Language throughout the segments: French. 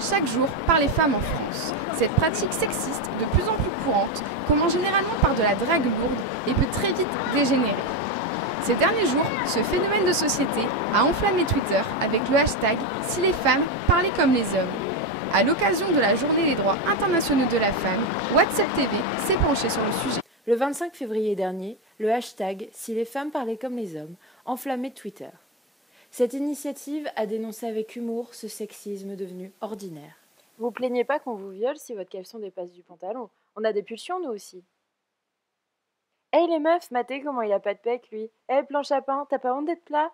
chaque jour par les femmes en France. Cette pratique sexiste, de plus en plus courante, commence généralement par de la drague lourde et peut très vite dégénérer. Ces derniers jours, ce phénomène de société a enflammé Twitter avec le hashtag « Si les femmes parlaient comme les hommes ». À l'occasion de la Journée des droits internationaux de la femme, WhatsApp TV s'est penché sur le sujet. Le 25 février dernier, le hashtag « Si les femmes parlaient comme les hommes » enflammait Twitter. Cette initiative a dénoncé avec humour ce sexisme devenu ordinaire. Vous plaignez pas qu'on vous viole si votre caleçon dépasse du pantalon. On a des pulsions, nous aussi. Hey les meufs, matez comment il a pas de pec, lui. Hey planche à pain, t'as pas honte d'être plat?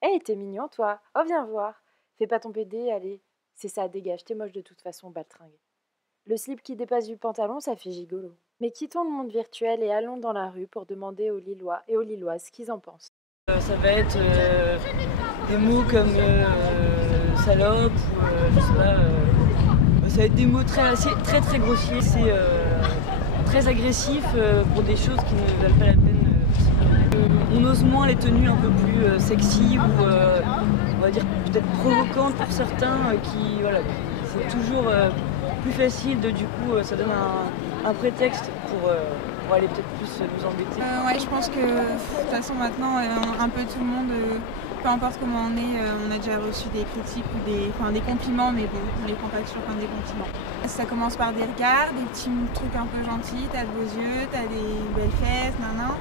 Hey, t'es mignon, toi. Oh, viens voir. Fais pas ton PD, allez. C'est ça, dégage, t'es moche de toute façon, baltringue. Le slip qui dépasse du pantalon, ça fait gigolo. Mais quittons le monde virtuel et allons dans la rue pour demander aux Lillois et aux Lilloises ce qu'ils en pensent. Ça va être des mots comme salope ou je sais pas. Ça va être des mots très grossiers. C'est très agressif pour des choses qui ne valent pas la peine. On ose moins les tenues un peu plus sexy ou on va dire peut-être provocantes pour certains c'est toujours plus facile du coup ça donne un prétexte pour aller peut-être plus nous embêter. Ouais, je pense que de toute façon maintenant un peu tout le monde, peu importe comment on est, on a déjà reçu des critiques ou des compliments, mais bon, on les prend pas toujours comme des compliments. Ça commence par des regards, des petits trucs un peu gentils, t'as de beaux yeux, t'as des belles fesses, nanana.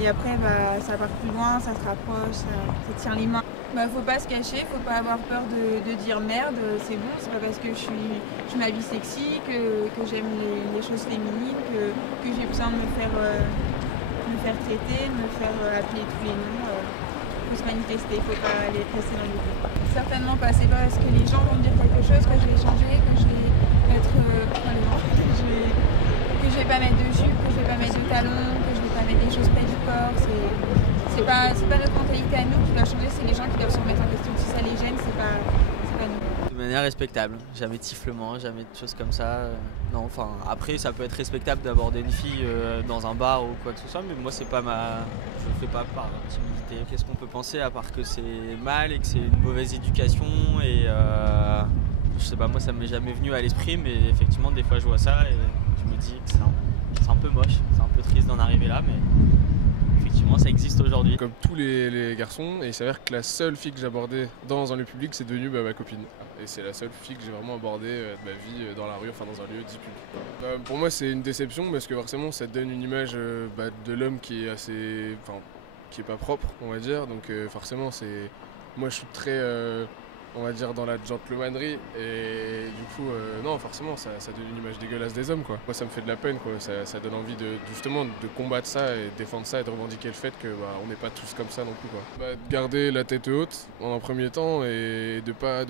Et après, ça part plus loin, ça se rapproche, ça tient les mains. Faut pas se cacher, faut pas avoir peur de dire merde, c'est bon, c'est pas parce que je m'habille sexy, que j'aime les choses féminines, que j'ai besoin de me faire traiter, de me faire appeler tous les noms. Faut se manifester, faut pas les presser dans les deux. Certainement pas, c'est pas parce que les gens vont me dire quelque chose que je vais changer, que je vais être que je vais pas mettre de jupe, que je vais pas mettre de talons, que je vais pas mettre des choses près du corps. C'est pas notre mentalité à nous qui va changer, c'est les gens qui doivent se remettre en question. Si ça les gêne, c'est pas nous. De manière respectable, jamais de sifflement, jamais de choses comme ça. Non, enfin après ça peut être respectable d'aborder une fille dans un bar ou quoi que ce soit, mais moi c'est pas je le fais pas par timidité. Qu'est-ce qu'on peut penser à part que c'est mal et que c'est une mauvaise éducation et je sais pas, moi ça m'est jamais venu à l'esprit, mais effectivement des fois je vois ça et je me dis que c'est un peu moche, c'est un peu triste d'en arriver là, mais effectivement ça existe aujourd'hui. Comme tous les garçons, et il s'avère que la seule fille que j'abordais dans un lieu public, c'est devenu ma copine. Et c'est la seule fille que j'ai vraiment abordée de ma vie dans la rue, enfin dans un lieu dit public. Pour moi c'est une déception parce que forcément ça donne une image de l'homme qui est assez, qui est pas propre, on va dire. Donc forcément moi je suis très on va dire dans la gentlemannerie et du coup non forcément ça donne une image dégueulasse des hommes quoi. Moi ça me fait de la peine quoi, ça donne envie justement de combattre ça et de défendre ça et de revendiquer le fait que on n'est pas tous comme ça non plus quoi. De garder la tête haute en un premier temps et de pas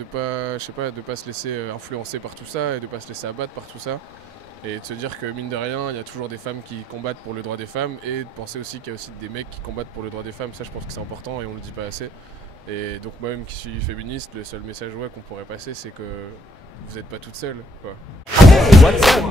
se laisser influencer par tout ça et de pas se laisser abattre par tout ça. Et de se dire que mine de rien, il y a toujours des femmes qui combattent pour le droit des femmes et de penser aussi qu'il y a aussi des mecs qui combattent pour le droit des femmes. Ça je pense que c'est important et on le dit pas assez. Et donc moi-même qui suis féministe, le seul message qu'on pourrait passer c'est que vous n'êtes pas toute seule quoi. Franchement,